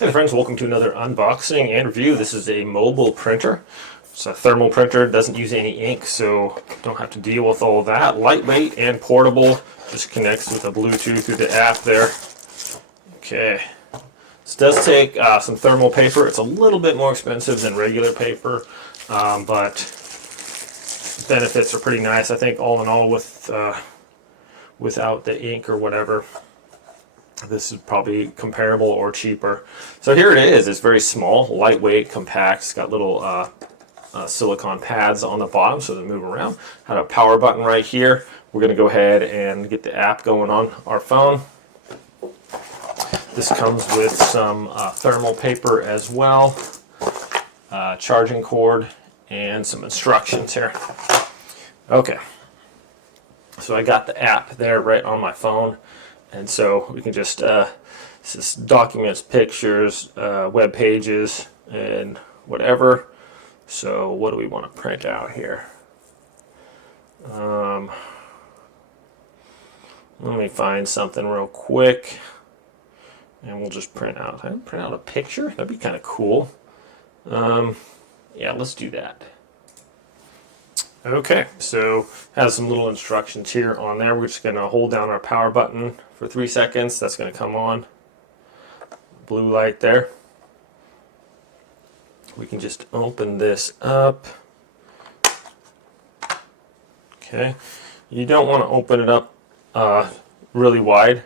Hey friends, welcome to another unboxing and review. This is a mobile printer. It's a thermal printer, doesn't use any ink, so don't have to deal with all that. Lightweight and portable, just connects with a Bluetooth through the app there. Okay, this does take some thermal paper. It's a little bit more expensive than regular paper, but benefits are pretty nice. I think all in all, with without the ink or whatever, this is probably comparable or cheaper. So here it is. It's very small, lightweight, compact. It's got little silicone pads on the bottom so they move around. Had a power button right here. We're going to go ahead and get the app going on our phone. This comes with some thermal paper as well, charging cord, and some instructions here. Okay, so I got the app there right on my phone. And so we can just, this documents, pictures, web pages, and whatever. So what do we want to print out here? Let me find something real quick. And we'll just print out. Print out a picture? That'd be kind of cool. Yeah, let's do that. Okay, so has some little instructions here on there. We're just going to hold down our power button for 3 seconds. That's going to come on. Blue light there. We can just open this up. Okay, you don't want to open it up really wide.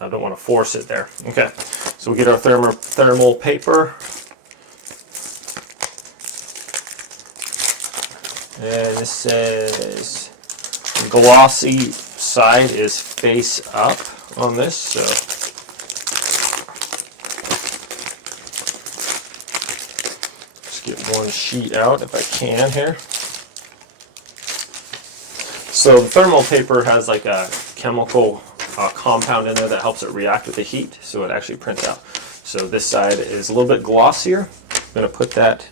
I don't want to force it there. Okay, so we get our thermal paper. And this says the glossy side is face up on this, so just get one sheet out if I can here. So the thermal paper has like a chemical compound in there that helps it react with the heat, so it actually prints out. So this side is a little bit glossier. I'm going to put that.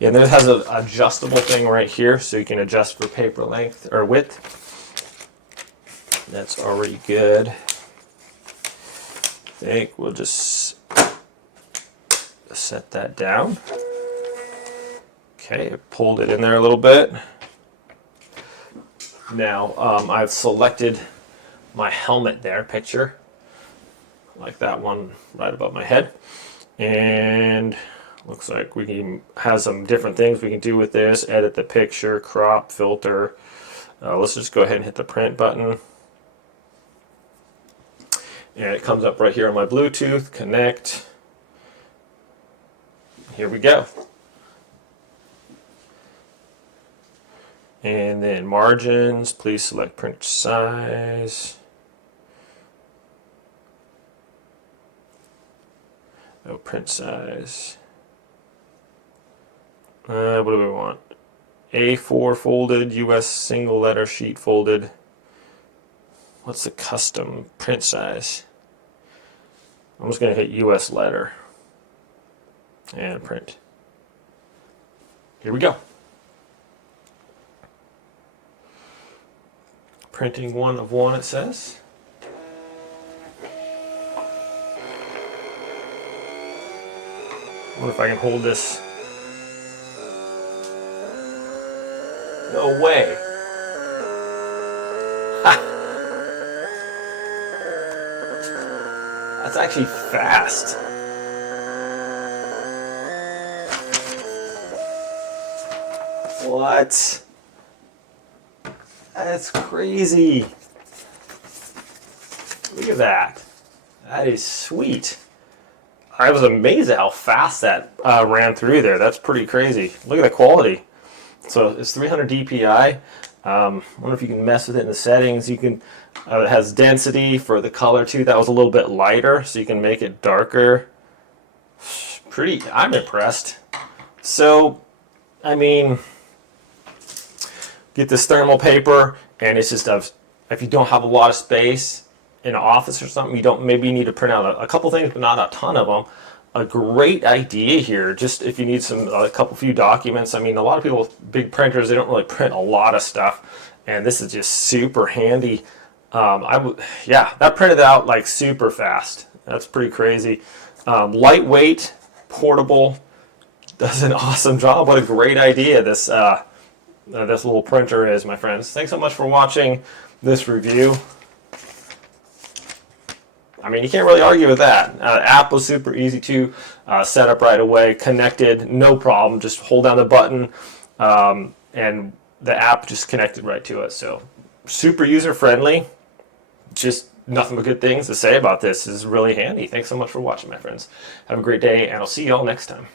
And it has an adjustable thing right here, so you can adjust for paper length or width. That's already good. I think we'll just set that down. Okay, I pulled it in there a little bit. Now I've selected my helmet there, picture, like that one right above my head. And looks like we can have some different things we can do with this. Edit the picture, crop, filter. Let's just go ahead and hit the print button. And it comes up right here on my Bluetooth. Connect. Here we go. And then margins. Please select print size. Oh, print size. What do we want? A4 folded, US single letter sheet folded. What's the custom print size? I'm just going to hit US letter and print. Here we go. Printing 1 of 1, it says. I wonder if I can hold this. No way. Ha. That's actually fast. What? That's crazy. Look at that. That is sweet. I was amazed at how fast that ran through there. That's pretty crazy. Look at the quality. So it's 300 DPI. I wonder if you can mess with it in the settings. You can. It has density for the color too. That was a little bit lighter, so you can make it darker. Pretty. I'm impressed. So, I mean, get this thermal paper, and it's just if you don't have a lot of space in an office or something, you don't maybe need to print out a couple things, but not a ton of them. A great idea here, just if you need a few documents. I mean, a lot of people with big printers, they don't really print a lot of stuff, and this is just super handy. Yeah, that printed out like super fast. That's pretty crazy. Lightweight, portable, does an awesome job. What a great idea this this little printer is, my friends. Thanks so much for watching this review. I mean, you can't really argue with that. App was super easy to set up right away, connected, no problem. Just hold down the button, and the app just connected right to it. So super user friendly. Just nothing but good things to say about this. This is really handy. Thanks so much for watching, my friends. Have a great day, and I'll see you all next time.